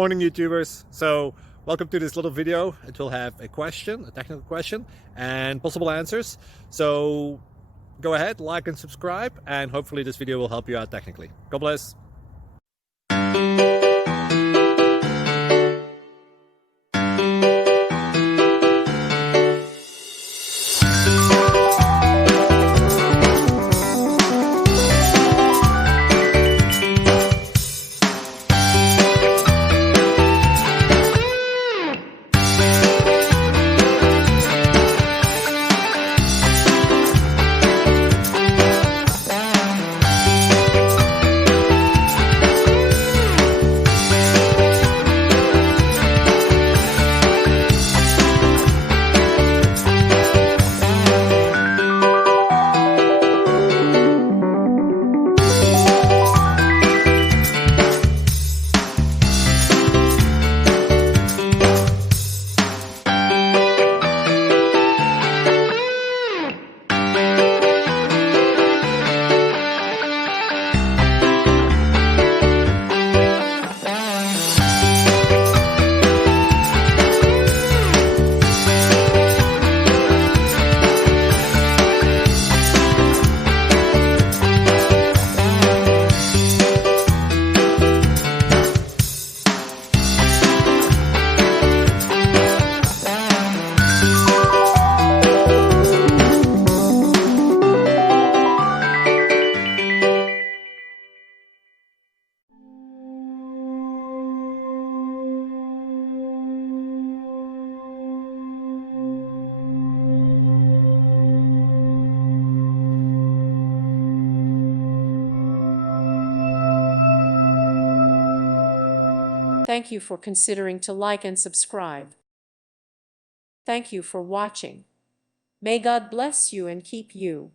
Morning, YouTubers. So welcome to this little video. It will have a question, a technical question, and possible answers. So go ahead, like and subscribe, and hopefully this video will help you out technically. God bless. Thank you for considering to like and subscribe. Thank you for watching. May God bless you and keep you.